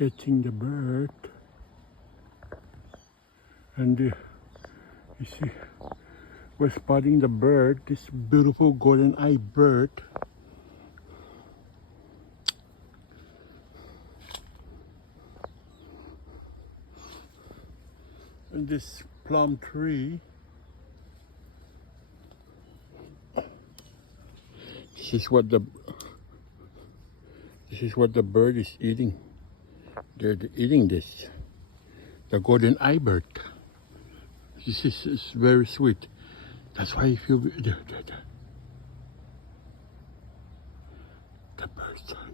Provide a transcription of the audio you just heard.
catching the bird. And you see, we're spotting the bird, this beautiful golden eye bird. And this plum tree. This is what the bird is eating. They're eating this. The golden eye bird. This is very sweet. That's why if you the birds are